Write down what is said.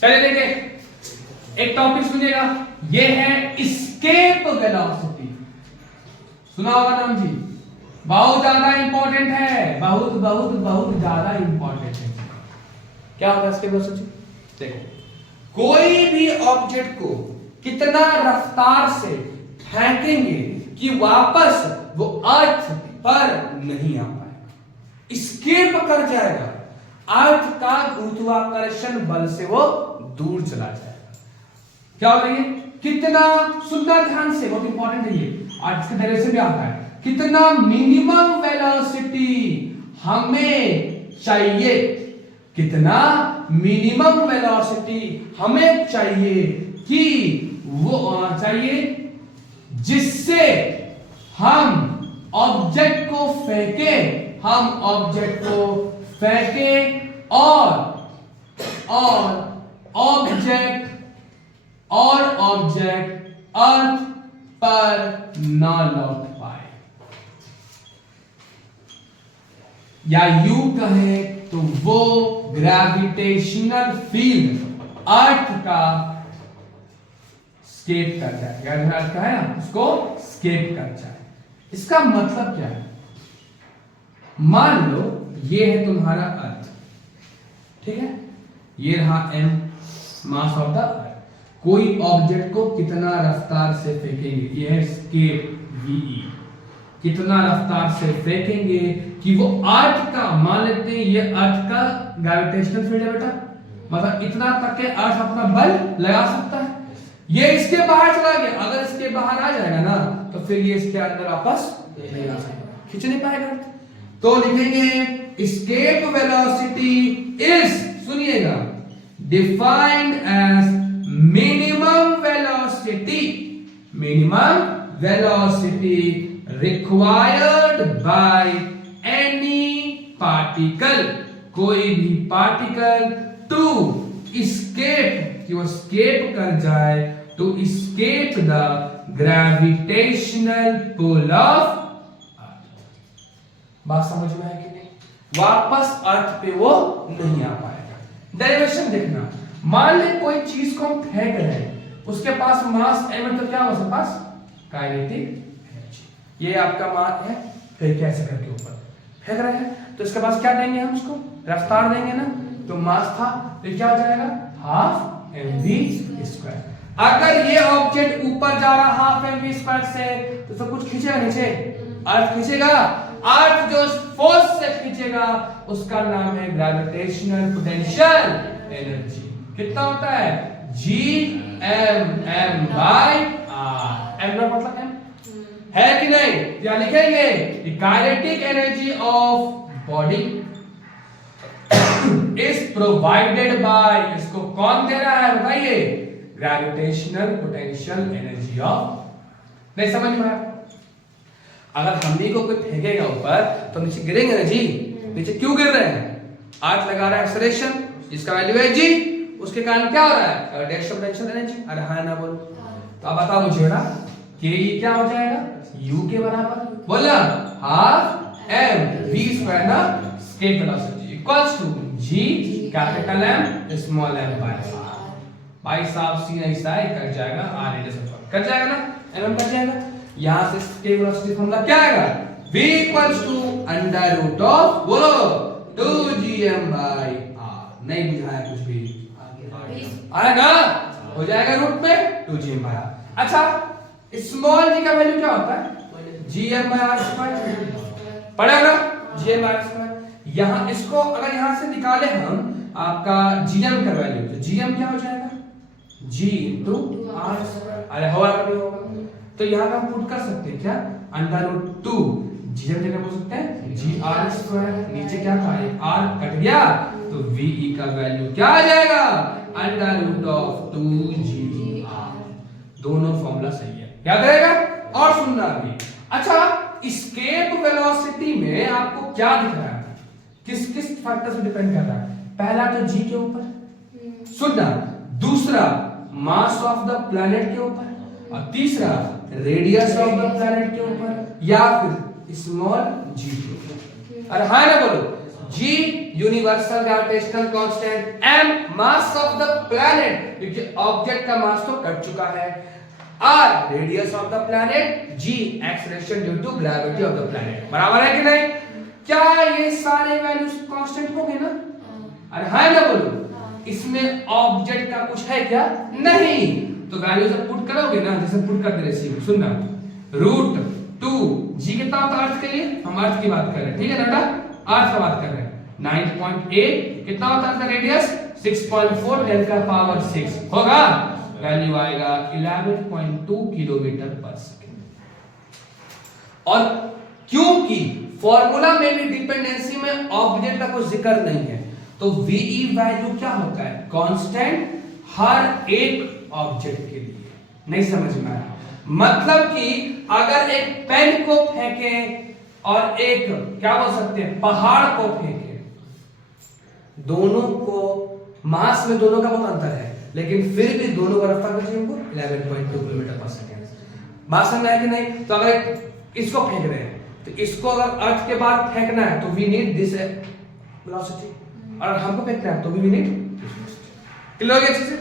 चलिए देखिए एक टॉपिक सुनिएगा, ये है एस्केप वेलोसिटी। सुना होगा नाम जी, बहुत ज्यादा इंपॉर्टेंट है, बहुत बहुत बहुत ज्यादा इंपॉर्टेंट है। क्या होता है एस्केप वेलोसिटी? देखो कोई भी ऑब्जेक्ट को कितना रफ्तार से फेंकेंगे कि वापस वो अर्थ पर नहीं आ पाएगा, एस्केप कर जाएगा, अर्थ का गुरुत्वाकर्षण बल से वो दूर चला जाएगा। क्या हो रही है? कितना सुंदर, ध्यान से, बहुत इंपॉर्टेंट है ये, आज इसका डायरेक्शन भी आता है। कितना मिनिमम वेलोसिटी हमें चाहिए, कितना मिनिमम वेलोसिटी हमें चाहिए कि वो चाहिए जिससे हम ऑब्जेक्ट को फेंकें, हम ऑब्जेक्ट को फेंकें और ऑब्जेक्ट अर्थ पर ना लौट पाए, या यूं कहें तो वो ग्रेविटेशनल फील्ड अर्थ का स्केप कर जाए, अर्थ का है ना, उसको स्केप कर जाए। इसका मतलब क्या है? मान लो ये है तुम्हारा अर्थ, ठीक है, ये रहा m mass of the earth. कोई ऑब्जेक्ट को कितना रफ्तार से फेंकेंगे, ये है स्केप ve, कितना रफ्तार से फेंकेंगे कि वो अर्थ का, मान लेते हैं ये अर्थ का ग्रेविटेशनल फील्ड है बेटा, मतलब इतना तक के अर्थ अपना बल लगा सकता है। ये इसके बाहर चला गया, अगर इसके बाहर आ जाएगा ना तो फिर ये इसके अंदर वापस नहीं आ सकता, खींच नहीं पाएगा। तो लिखेंगे एस्केप वेलोसिटी इज, सुनिएगा, defined as minimum velocity required by any particle, कोई भी पार्टिकल टू एस्केप, कि वो स्केप कर जाए, to escape the gravitational pull of. बात समझ में है कि नहीं? वापस अर्थ पे वो नहीं आ पाएगा। डेरिवेशन देखना, मान ले कोई चीज को हम फेंक रहे हैं, उसके पास मास m, तो क्या हो उसके पास काइनेटिक एनर्जी। ये आपका मास है, फिर कैसे करके ऊपर फेंक रहे हैं, तो इसके पास क्या देंगे हम उसको, रफ्तार देंगे ना, तो मास था, तो क्या हो जाएगा, हाफ mv²। अगर ये ऑब्जेक्ट ऊपर जा रहा हाफ mv² से, तो सब कुछ खींचेगा नीचे, अर्थ खींचेगा, अर्थ जो फोर्स से खींचेगा उसका नाम है ग्रेविटेशनल पोटेंशियल एनर्जी। कितना होता है? Gm bye r। m का मतलब है कि नहीं? क्या लिखेंगे? Kinetic energy of body is provided by, इसको कौन दे रहा है बताइए? Gravitational potential energy of. नहीं समझ में आया? अगर हमने को कोई फेंकेगा ऊपर तो नीचे गिरेंगे ना जी, नीचे क्यों गिर रहे हैं? अर्थ लगा रहा है एक्सेलरेशन, जिसका वैल्यू है g, उसके कारण क्या हो रहा है? Gravitational potential energy. अरे हाँ ना बोलो, तो अब बताओ मुझे ना, k क्या हो जाएगा? u के बराबर, बोला हाफ mv² ना, escape velocity equals to g capital M small m बाय r। भाई साहब सी ऐसा है, कट जाएगा, r रेडियस कट जाएगा ना, mm कट जाएगा, यहां से स्केप वेलोसिटी फॉर्मूला क्या आएगा? v equals to under root of, बोलो 2gm बाय r। नहीं बुझाया कुछ भी, आएगा, हो जाएगा रूट में 2gm बाय r। अच्छा, स्मॉल g का वैल्यू क्या होता है? gm बाय r², पढ़ेगा gm बाय r²। यहां इसको अगर यहां से निकाले हम आपका gm का वैल्यू, तो gm क्या हो जाएगा? g into r²। अरे होगा कभी होगा, तो यहां का पुट कर सकते हैं क्या? अंडर रूट 2 gm जगह बोल सकते हैं gr²। नीचे क्या था? r कट गया, तो ve का वैल्यू क्या आ जाएगा? Under root of 2gr। दोनों फॉर्मूला सही है, याद रहेगा। और सुनना अभी, अच्छा एस्केप वेलोसिटी में आपको क्या दिख रहा है? किस किस फैक्टर से डिपेंड कर रहा है? पहला तो g के ऊपर, सुनना, दूसरा मास ऑफ द प्लैनेट के ऊपर, और तीसरा रेडियस ऑफ द प्लैनेट के ऊपर, या फिर स्मॉल g के ऊपर। अरे हाँ ना बोलो, g universal gravitational constant m mass of the planet, क्योंकि ऑब्जेक्ट का मास तो कट चुका है, r radius of the planet, g acceleration due to gravity of the planet. बराबर है कि नहीं? क्या ये सारे वैल्यूज कांस्टेंट हो गए ना? अरे हाँ ना बोलो, इसमें ऑब्जेक्ट का कुछ है क्या? नहीं। तो वैल्यू जब पुट करोगे ना, जैसे पुट कर दे रहे सुनना, रूट 2 g कितना होता है अर्थ के लिए? हम अर्थ की बात कर रहे हैं, ठीक है बेटा, अर्थ की बात कर रहे हैं। 9.8 कितना होता है रेडियस? 6.4 10 का पावर 6 होगा, वैल्यू आएगा 11.2 किलोमीटर पर सेकंड। और क्योंकि फॉर्मूला में भी डिपेंडेंसी में ऑब्जेक्ट का कोई जिक्र नहीं है, तो VE वैल्यू क्या होता है? कांस्टेंट हर एक ऑब्जेक्ट के लिए। नहीं समझ में आया? मतलब कि अगर एक पेन को फेंके और एक क्या बोल सकते हैं पहाड़ को फेंके, दोनों को मास में दोनों का बहुत अंतर है, लेकिन फिर भी दोनों का रफ्तार कितनी हमको 11.2 किलोमीटर पर सेकंड। बात समझ आया कि नहीं? तो अगर इसको फेंक रहे हैं, तो इसको अगर अर्थ के बाद फेंकना है तो वी नीड दिस वेलोसिटी, और हमको फेंकना है तो वी नीड क्लियर हो गया अच्छे से?